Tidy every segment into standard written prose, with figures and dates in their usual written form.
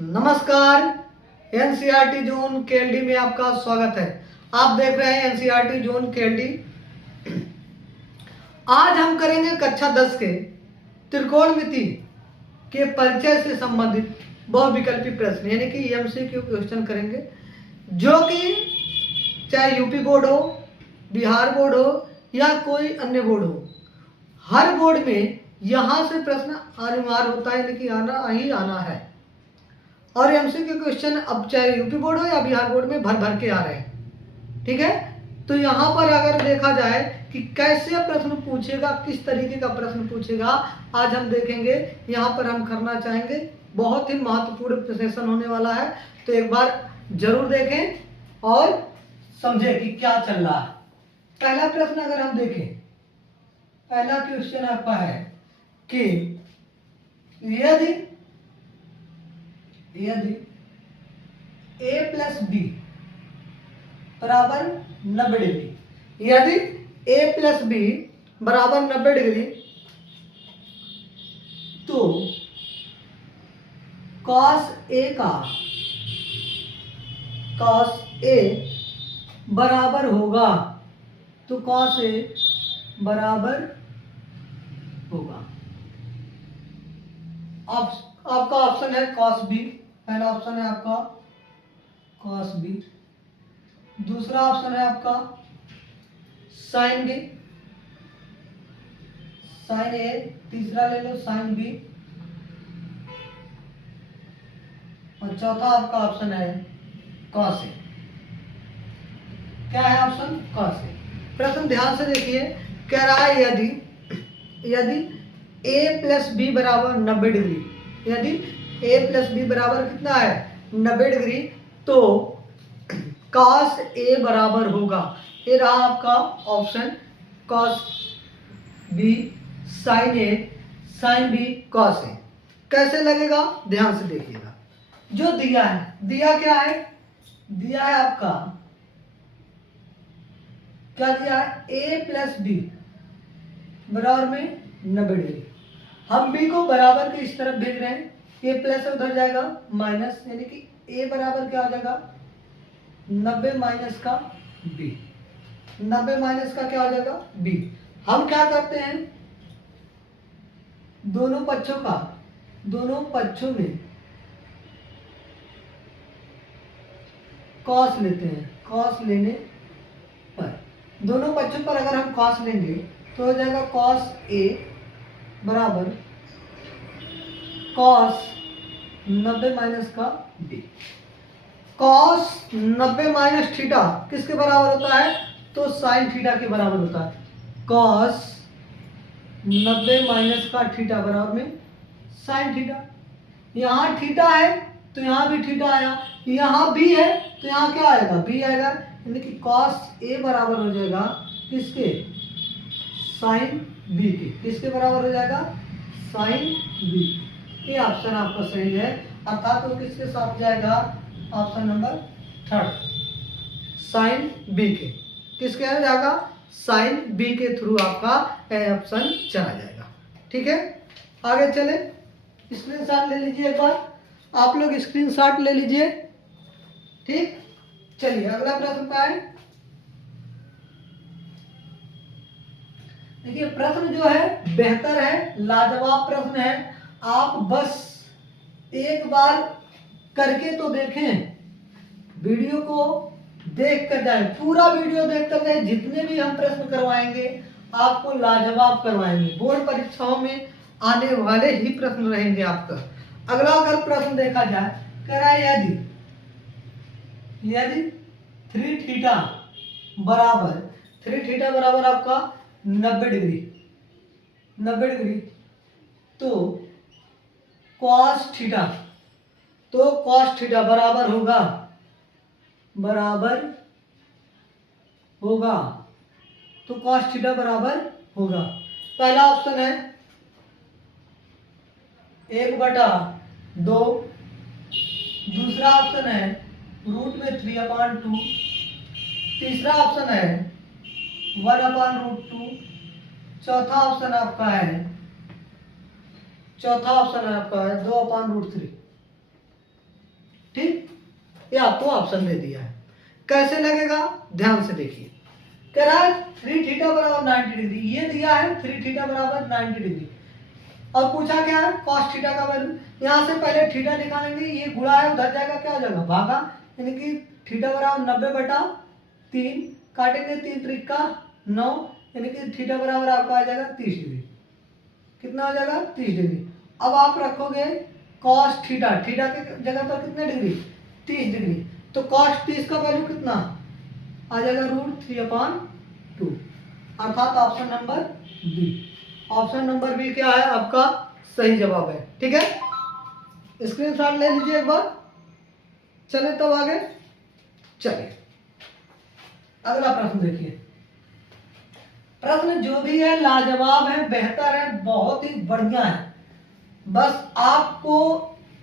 नमस्कार। NCERT zone KLD में आपका स्वागत है। आप देख रहे हैं एनसीईआरटी जोन केएलडी। आज हम करेंगे कक्षा 10 के त्रिकोणमिति के परिचय से संबंधित बहुविकल्पी प्रश्न यानी कि एमसीक्यू क्वेश्चन करेंगे, जो कि चाहे यूपी बोर्ड हो, बिहार बोर्ड हो या कोई अन्य बोर्ड हो, हर बोर्ड में यहाँ से प्रश्न अनिवार्य होता है, लेकिन आना ही आना है। और एमसीक्यू क्वेश्चन अब चाहे यूपी बोर्ड हो या बिहार बोर्ड में भर भर के आ रहे हैं। ठीक है, तो यहाँ पर अगर देखा जाए कि कैसे प्रश्न पूछेगा, किस तरीके का प्रश्न पूछेगा, आज हम देखेंगे। यहाँ पर हम करना चाहेंगे, बहुत ही महत्वपूर्ण सेशन होने वाला है, तो एक बार जरूर देखें और समझें कि क्या चल रहा है। पहला प्रश्न अगर हम देखें, पहला क्वेश्चन आपका है कि यदि a प्लस बी बराबर 90 डिग्री, यदि a प्लस बी बराबर 90 डिग्री, तो cos a बराबर होगा, तो cos a बराबर होगा। आपका ऑप्शन है cos b, पहला ऑप्शन है आपका cos b, दूसरा ऑप्शन है आपका sin b, sin a, तीसरा ले लो sin b, और चौथा आपका ऑप्शन है cos a। क्या है ऑप्शन? cos a। प्रश्न ध्यान से देखिए, कह रहा है यदि a प्लस बी बराबर 90 डिग्री, यदि a प्लस बी बराबर कितना है 90 डिग्री, तो cos a बराबर होगा, ये रहा आपका option cos b sin a sin b cos a। कैसे लगेगा ध्यान से देखिएगा। जो दिया है, दिया क्या है? दिया है आपका, क्या दिया है? a प्लस बी बराबर में 90 डिग्री। हम b को बराबर के इस तरफ भेज रहे हैं, a प्लस उधर जाएगा माइनस, यानी कि a बराबर क्या हो जाएगा 90 माइनस का b, 90 माइनस का क्या हो जाएगा b। हम क्या करते हैं, दोनों पक्षों में cos लेते हैं। cos लेने पर, दोनों पक्षों पर अगर हम cos लेंगे तो हो जाएगा cos a बराबर cos 90 माइनस का b। cos 90 माइनस थीटा किसके बराबर होता है? तो sin थीटा के बराबर होता है। cos 90 माइनस का थीटा बराबर में sin थीटा। यहाँ थीटा है तो यहाँ भी थीटा आया, यहाँ b है तो यहाँ क्या आएगा? b आएगा, यानी कि cos a बराबर हो जाएगा किसके? sin b के। किसके बराबर हो जाएगा? sin b। ये ऑप्शन आपका सही है, अर्थात तो किसके साथ जाएगा? ऑप्शन नंबर 3 sin b के। किसके आ जाएगा? sin b के थ्रू आपका ऑप्शन चला जाएगा। ठीक है, आगे चले, स्क्रीनशॉट ले लीजिए, एक बार आप लोग स्क्रीनशॉट ले लीजिए। ठीक, चलिए अगला प्रश्न पे आए। देखिए प्रश्न जो है बेहतर है, लाजवाब प्रश्न है। आप बस एक बार करके तो देखें, वीडियो को देख कर जाए, पूरा वीडियो देख कर जाए। जितने भी हम प्रश्न करवाएंगे आपको लाजवाब करवाएंगे, बोर्ड परीक्षाओं में आने वाले ही प्रश्न रहेंगे आपका। अगला अगर प्रश्न देखा जाए, कह रहा है यदि 3 थीटा बराबर आपका 90 डिग्री, तो cos थीटा बराबर होगा, तो cos थीटा बराबर होगा। पहला ऑप्शन है 1/2, दूसरा ऑप्शन है √3/2, तीसरा ऑप्शन है 1/√2, चौथा ऑप्शन आपका है 2/√3। ठीक, ये आपको ऑप्शन दे दिया है। कैसे लगेगा ध्यान से देखिए। कह रहा है 3 थीटा बराबर 90 डिग्री, ये दिया है 3 थीटा बराबर 90 डिग्री, और पूछा क्या है कॉस थीटा का वैल्यू। यहाँ से पहले थीटा निकालेंगे, ये गुणा है उधर जाएगा, क्या हो जाएगा भागा, यानी कि थीटा बराबर 90/3, काटेंगे 3 त्रिक 9, यानी कि थीटा बराबर आपका आ जाएगा 30 डिग्री। कितना हो जाएगा 30 डिग्री। अब आप रखोगे कॉस थीटा, थीटा की जगह पर कितने डिग्री 30 डिग्री, तो कॉस 30 का वैल्यू कितना आ जाएगा √3/2, अर्थात option number B. Option number B क्या है आपका सही जवाब है। ठीक है, स्क्रीनशॉट ले लीजिए एक बार। चले तब आगे चलिए अगला प्रश्न देखिए। प्रश्न जो भी है लाजवाब है, बेहतर है, बहुत ही बढ़िया है। बस आपको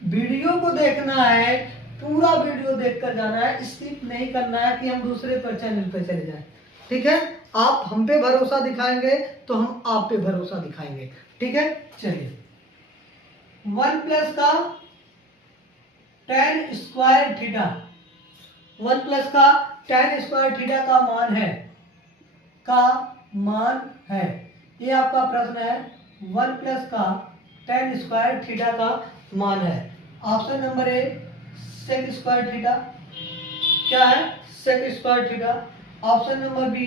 वीडियो को देखना है, पूरा वीडियो देखकर जाना है, स्किप नहीं करना है कि हम दूसरे पर चैनल पर चले जाएं। ठीक है, आप हम पे भरोसा दिखाएंगे तो हम आप पे भरोसा दिखाएंगे। ठीक है, चलिए 1 प्लस का tan स्क्वायर थीटा, 1 प्लस का tan स्क्वायर थीटा का मान है, ये आपका प्रश्न है। 1 प्लस का tan स्क्वायर थीटा का मान है। Option number A sec square theta, क्या है sec square theta. Option number B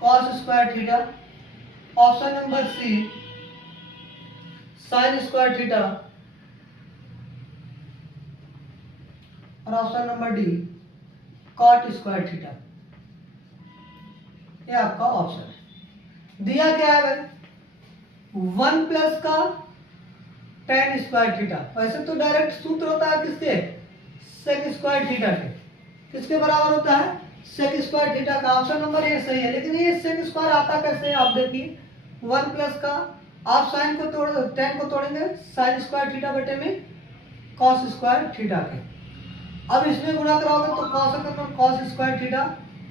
cos square theta. Option number C sine square theta, और option number D cot square theta. ये आपका option है। दिया क्या है भाई 1 प्लस का tan स्क्वायर थीटा, वैसे तो डायरेक्ट सूत्र होता है किसके सेक स्क्वायर थीटा के, किसके बराबर होता है सेक स्क्वायर थीटा का। ऑप्शन नंबर ए सही है, लेकिन ये सेक स्क्वायर आता कैसे है आप देखिए। 1 प्लस का आप साइन को तोड़ tan को तोड़ेंगे साइन स्क्वायर थीटा बटे में कॉस स्क्वायर थीटा के। अब इसमें गुणा कराओगे तो कॉस स्क्वायर थीटा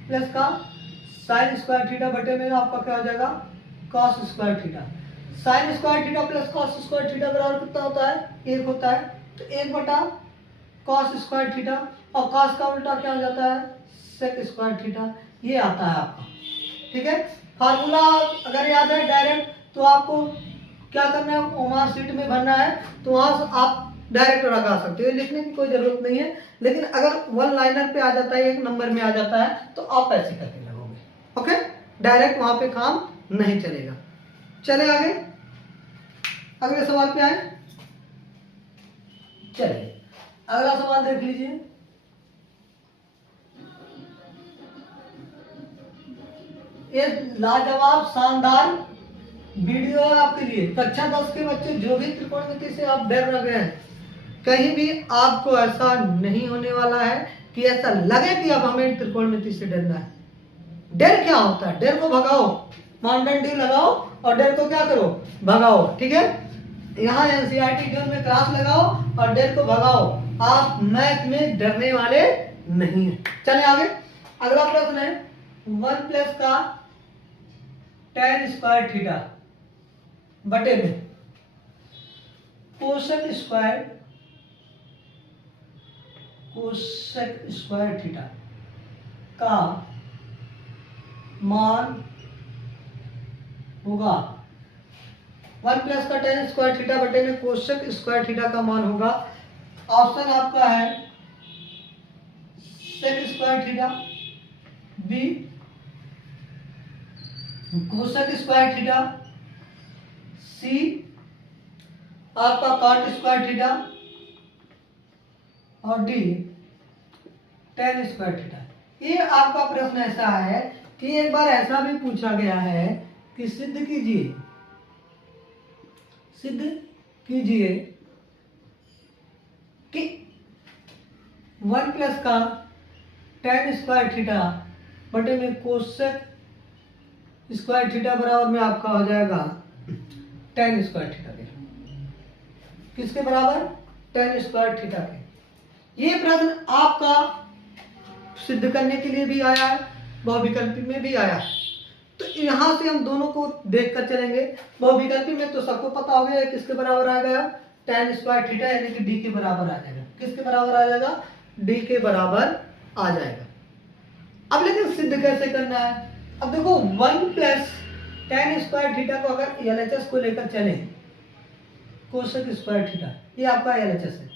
प्लस का साइन स्क्वायर थीटा बटे में आपका क्या हो जाएगा cos square theta. Sign square theta plus cos square theta बराबर कितना होता है 1 होता है, तो 1 बटा कॉस स्क्वायर थीटा, और कॉस का उल्टा क्या हो जाता है सेक स्क्वायर थीटा, ये आता है आपका। ठीक है, फार्मूला अगर याद है डायरेक्ट तो आपको क्या करना है मार्कशीट में भरना है, तो वहां से आप डायरेक्ट लगा सकते हो, लिखने की कोई जरूरत नहीं है। लेकिन अगर 1 लाइनर पे आ जाता है, 1 नंबर में आ जाता है, तो आप ऐसे करके लगोगे। ओके, डायरेक्ट वहां पे काम नहीं चलेगा। चले आगे अगले सवाल पे आए। चलिए अगला सवाल देख लीजिए। ये लाजवाब शानदार वीडियो है आपके लिए। कक्षा 10 के बच्चे जो भी त्रिकोणमिति से आप डर रहे हैं, कहीं भी आपको ऐसा नहीं होने वाला है कि ऐसा लगे कि अब हमें त्रिकोणमिति से डरना है। डर क्या होता है, डर को भगाओ, माउंटेन ड्यू लगाओ और डर को क्या करो भगाओ। ठीक है, यहाँ एनसीईआरटी जोन में क्लास लगाओ और डर को भगाओ। आप मैथ में डरने वाले नहीं है। चले आगे, अगला प्रश्न है 1 प्लस का tan स्क्वायर थीटा बटे में कोसेक स्क्वायर थीटा का मान होगा। 1 प्लस का tan स्क्वायर थीटा बटे में कोसेक स्क्वायर थीटा का मान होगा। ऑप्शन आपका है sec square theta, B cosec square theta, C आपका कॉट स्क्वायर थीटा, और डी tan स्क्वायर थीटा। ये आपका प्रश्न ऐसा है कि एक बार ऐसा भी पूछा गया है कि सिद्ध कीजिए कि 1 प्लस का tan स्क्वायर थीटा बटे में कोसेक स्क्वायर थीटा बराबर में आपका हो जाएगा tan स्क्वायर थीटा के। किसके बराबर tan स्क्वायर थीटा के। ये प्रश्न आपका सिद्ध करने के लिए भी आया है, बहुविकल्पी में भी आया है। तो यहां से हम दोनों को देखकर चलेंगे। बहुविकल्पी में तो सबको पता हो गया किसके बराबर आ गया tan स्क्वायर थीटा, यानी कि डी के बराबर आ जाएगा। किसके बराबर आ जाएगा, डी के बराबर आ जाएगा। अब लेकिन सिद्ध कैसे करना है, अब देखो 1 प्लस टेन स्क्वायर थीटा को अगर एलएचएस को लेकर चले, कोसेक स्क्वायर थीटा, ये आपका एलएचएस है,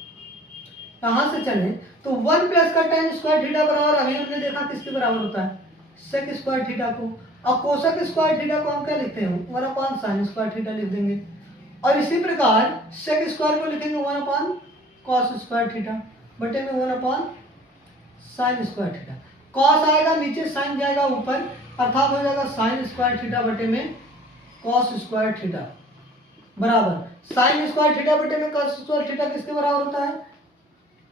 कहां से चले तो 1 प्लस का टेन स्क्वायर थीटा बराबर, अभी हमने देखा किसके बराबर होता है, सेक स्क्वायर थीटा को। और कोसेक स्क्वायर थीटा को हम क्या लिखते हैं, 1 अपॉन साइन स्क्वायर थीटा लिख देंगे। और इसी प्रकार सेक स्क्वायर को लिखेंगे 1 अपॉन कॉस स्क्वायर थीटा बटे में 1 upon sine square theta. Cos आएगा नीचे, साइन जाएगा ऊपर, अर्थात हो जाएगा साइन स्क्वायर थीटा बटे में कॉस स्क्वायर थीटा बराबर साइन स्क्वायर थीटा बटे में कॉस स्क्वायर थीटा किसके बराबर होता है,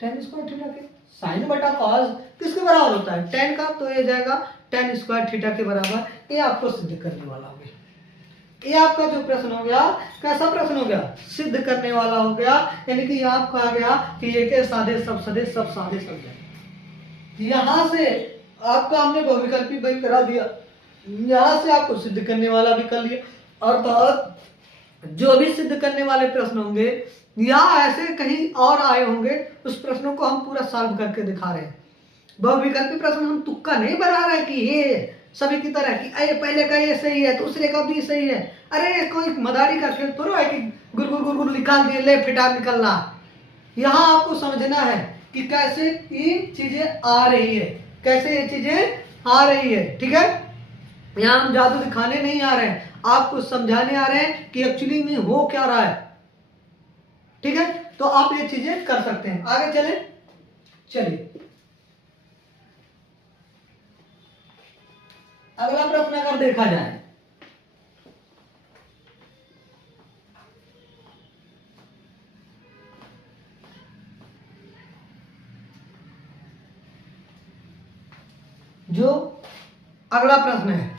टेन स्क्वायर थीटा के। साइन बटा कॉस किसके बराबर होता है, टेन का, तो ये जाएगा टेन स्क्वायर थीटा के बराबर। ये आपको सिद्ध करने वाला हो गया। ये आपका जो प्रश्न हो गया, कैसा प्रश्न हो गया, सिद्ध करने वाला हो गया। यानी कि यहाँ कहा गया कि ये के सादे सब सदे सब सादे सब जाए। यहां से आपका हमने बहुविकल्पी बही करा दिया, यहां से आपको सिद्ध करने वाला भी कर लिया। अर्थात जो भी सिद्ध करने वाले प्रश्न होंगे या ऐसे कहीं और आए होंगे, उस प्रश्नों को हम पूरा सॉल्व करके दिखा रहे हैं। बहुविकल्पी प्रश्न हम तुक्का नहीं बना रहे कि ये सभी की तरह कि अरे पहले का ये सही है, दूसरे का भी सही है, अरे कोई मदारी का खेल थोड़ा है कि गुर गुर गुर गुर निकाल दिए, ले फिटा निकलना। यहाँ आपको समझना है कि कैसे ये चीजें आ रही है, कैसे ये चीजें आ रही है। ठीक है, यहाँ हम जादू दिखाने नहीं आ रहे हैं, आपको समझाने आ रहे हैं कि एक्चुअली में हो क्या रहा है। ठीक है, तो आप ये चीजें कर सकते हैं। आगे चले, चलिए अगला प्रश्न अगर देखा जाए, जो अगला प्रश्न है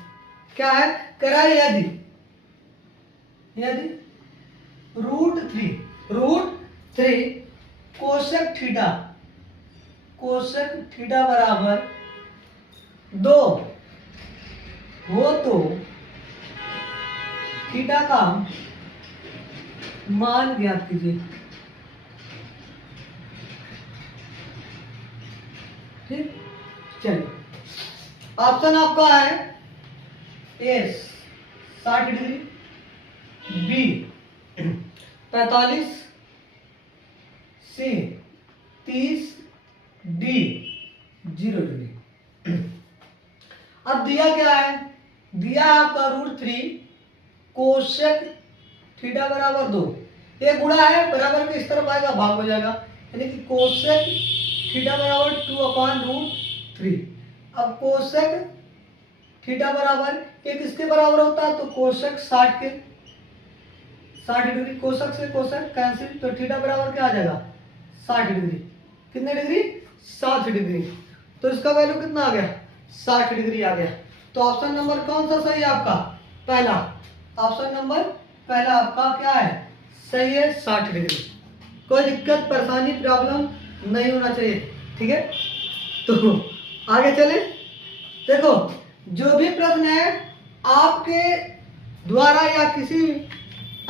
क्या है, कह रहा है यदि रूट थ्री कोसेक थीटा बराबर 2 हो तो थीटा का मान ज्ञात कीजिए। ठीक, चलिए ऑप्शन आपका है ए 60 डिग्री, बी 45, सी 30, डी 0 डिग्री। अब दिया क्या है, दिया आपका √3 कोसेक थीटा बराबर 2, ये गुणा है, बराबर के इस तरफ आएगा भाग हो जाएगा, यानी कि कोसेक थीटा बराबर 2/√3। अब कोसेक थीटा बराबर ये किसके बराबर होता है, तो कोसेक 60 डिग्री, कोसेक से कोसेक कैंसिल, तो थीटा बराबर क्या आ जाएगा 60 डिग्री। कितने डिग्री, 60 डिग्री। तो इसका वैल्यू कितना आ गया, 60 डिग्री आ गया। तो ऑप्शन नंबर कौन सा सही है आपका, पहला। ऑप्शन नंबर पहला आपका क्या है, सही है, 60 डिग्री। कोई दिक्कत परेशानी प्रॉब्लम नहीं होना चाहिए। ठीक है, तो आगे चले। देखो जो भी प्रश्न है आपके द्वारा या किसी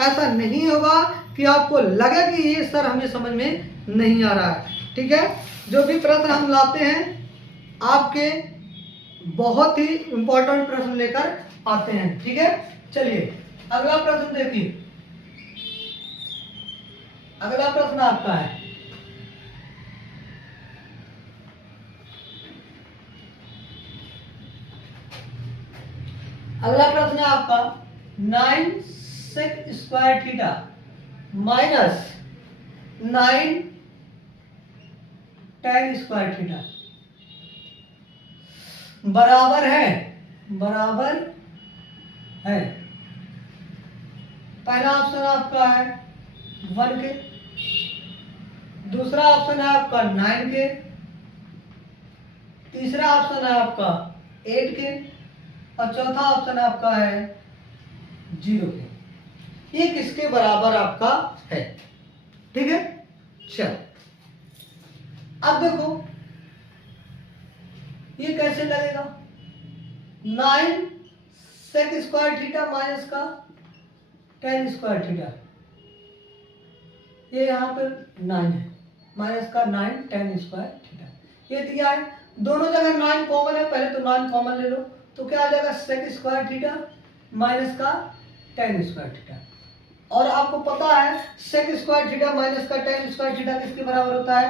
ऐसा नहीं होगा कि आपको लगे कि ये सर हमें समझ में नहीं आ रहा है। ठीक है, जो भी प्रश्न हम लाते हैं आपके बहुत ही इंपॉर्टेंट प्रश्न लेकर आते हैं। ठीक है, चलिए अगला प्रश्न देखिए। अगला प्रश्न आपका है, अगला प्रश्न है आपका 9 sec square theta minus 9 tan square theta बराबर है पहला ऑप्शन आपका है 1 के, दूसरा ऑप्शन है आपका 9 के, तीसरा ऑप्शन है आपका 8 के, और चौथा ऑप्शन आपका है 0 के। ये किसके बराबर आपका है। ठीक है, चल अब देखो ये कैसे लगेगा, 9 सेक स्क्वायर थीटा माइनस का टेन स्क्वायर थीटा, ये यहां पर 9 है, माइनस का 9 tan स्क्वायर थीटा, ये दिया है। दोनों जगह 9 कॉमन है, पहले तो 9 कॉमन ले लो, तो क्या आ जाएगा सेक स्क्वायर थीटा माइनस का tan स्क्वायर थीटा। और आपको पता है सेक स्क्वायर थीटा माइनस का tan स्क्वायर थीटा किसके बराबर होता है,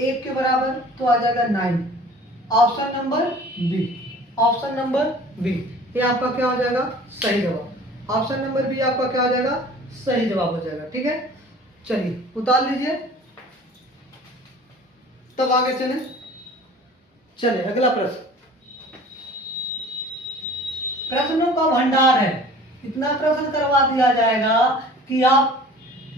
1 के बराबर, तो आ जाएगा 9। Option number B, option number B, ये आपका क्या हो जाएगा सही जवाब। ऑप्शन नंबर बी आपका क्या हो जाएगा सही जवाब हो जाएगा। ठीक है, चलिए उतार लीजिए, तब आगे चले अगला प्रश्न। प्रश्नों का भंडार है, इतना प्रश्न करवा दिया जाएगा कि आप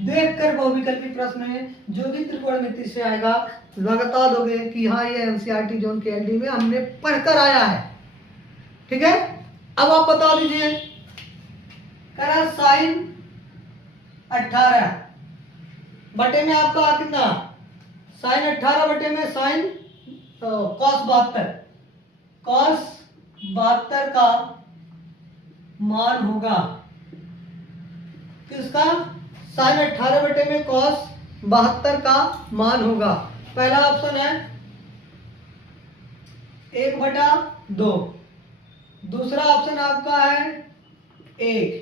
देखकर बहुविकल्पी प्रश्न में जो भी त्रिकोणमिति से आएगा लगातार दोगे कि हाँ ये एनसीईआरटी जोन के एलडी में हमने पढ़कर आया है। ठीक है, अब आप बता दीजिए, करा साइन 18 बटे में आपका कितना, साइन 18 बटे में साइन कॉस 72, कॉस 72 का मान होगा किसका, साइन 18 बटे में कॉस 72 का मान होगा। पहला ऑप्शन है 1/2, दूसरा ऑप्शन आपका है 1,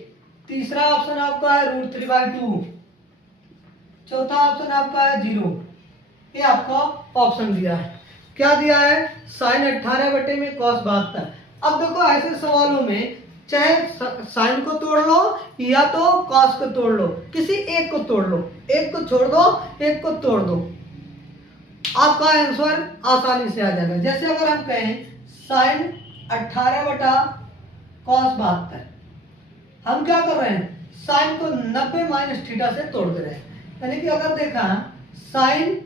तीसरा ऑप्शन आपका है √3/2, चौथा ऑप्शन आपका है 0। ये आपका ऑप्शन दिया है, क्या दिया है, साइन 18 बटे में कॉस 72। अब देखो ऐसे सवालों में चाहे साइन को तोड़ लो या तो कॉस को तोड़ लो, किसी एक को तोड़ लो, एक को छोड़ दो, एक को तोड़ दो, आपका आंसर आसानी से आ जाएगा। जैसे अगर हम कहें साइन 18 बटा कॉस 72, हम क्या कर रहे हैं, साइन को 90 माइनस थीटा से तोड़ दे रहे हैं। यानी कि अगर देखा साइन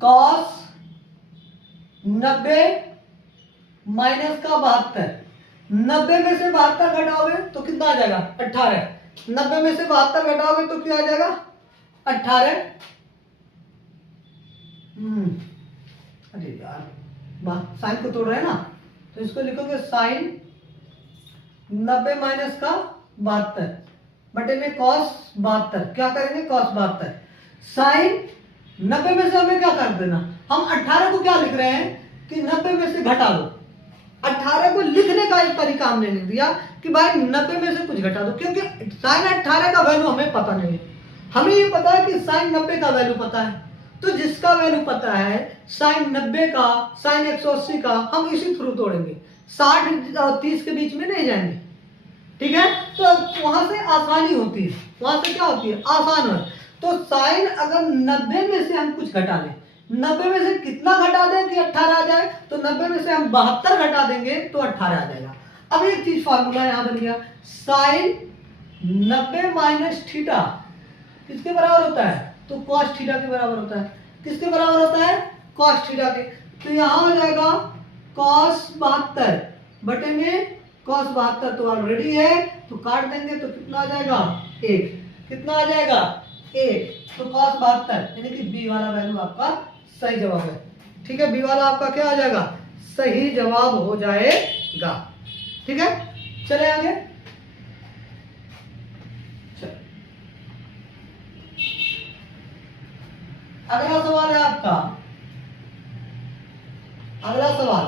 कॉस 90 माइनस का 72, 90 में से 72 घटाओगे तो कितना आ जाएगा 18, 90 में से 72 घटाओगे तो क्या आ जाएगा 18। अरे यार साइन को तोड़ रहे हैं ना, तो इसको लिखोगे साइन 90 माइनस का 72 बटे में कॉस 72, क्या करेंगे कॉस 72, साइन 90 में से हमें क्या कर देना, हम 18 को क्या लिख रहे हैं कि 90 में से घटा दो। 18 को लिखने का एक तरीका हमने लिख दिया कि भाई 90 में से कुछ घटा दो, क्योंकि साइन 18 का वैल्यू हमें पता नहीं है, हमें ये पता है कि साइन 90 का वैल्यू पता है। तो जिसका वैल्यू पता है साइन 90 का, साइन 180 का, हम इसी थ्रू तोड़ेंगे, 60 और 30 के बीच में नहीं जाएंगे। ठीक है, तो वहां से आसानी होती है, वहां से क्या होती है आसान है। तो साइन अगर 90 में से हम कुछ घटा लें, 90 में से कितना घटा दें कि 18 आ जाए, तो 90 में से हम 72 घटा देंगे तो 18 आ जाएगा। अब एक चीज फार्मूला यहां बन गया, साइन 90 माइनस थीटा किसके बराबर होता है, तो कॉस थीटा के बराबर होता है। किसके बराबर होता है, कॉस थीटा के। तो यहां हो जाएगा कॉस 72 बटे में कॉस 72 तो ऑलरेडी है, तो काट देंगे तो कितना आ जाएगा 1, कितना आ जाएगा 1, तो cos 72 यानी कि बी वाला वैल्यू आपका सही जवाब है। ठीक है, बी वाला आपका क्या आ जाएगा सही जवाब हो जाएगा। ठीक है, चले आगे। अगला सवाल है आपका, अगला सवाल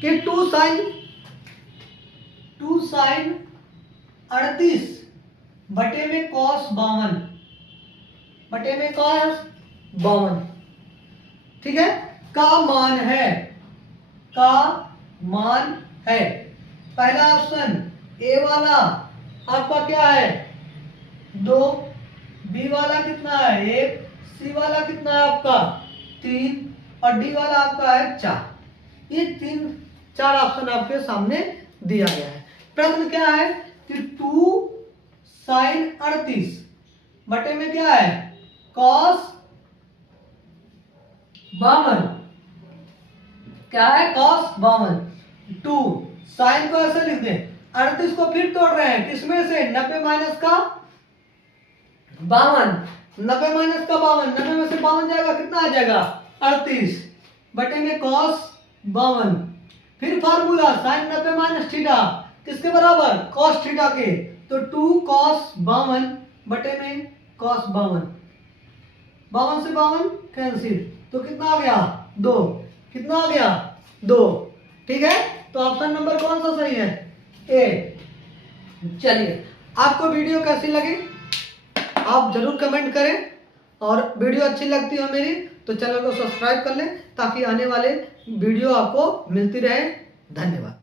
कि 2 साइन 38 बटे में कॉस 52 बटे में कॉस 52, ठीक है, का मान है, का मान है। पहला ऑप्शन ए वाला आपका क्या है 2, बी वाला कितना है 1, सी वाला कितना है आपका 3 और डी वाला आपका है 4। ये 4 ऑप्शन आपके सामने दिया गया है। प्रश्न क्या है कि 2 साइन 38 बटे में क्या है कॉस 52, क्या है कॉस 52, 2 साइन को ऐसे लिख दें, 38 को फिर तोड़ रहे हैं किसमें से 90 माइनस का 52, 90 माइनस का 52, 90 में से 52 जाएगा कितना आ जाएगा 38 बटे में कॉस 52, फिर फार्मूला साइन 90 माइनस थीटा किसके बराबर कॉस थीटा के, तो 2 कॉस 52 बटे में कॉस 52, 52 से 52 कैंसिल, तो कितना आ गया 2, कितना आ गया 2। ठीक है, तो ऑप्शन नंबर कौन सा सही है, ए। चलिए, आपको वीडियो कैसी लगी आप जरूर कमेंट करें, और वीडियो अच्छी लगती हो मेरी तो चैनल को सब्सक्राइब कर लें ताकि आने वाले वीडियो आपको मिलती रहे। धन्यवाद।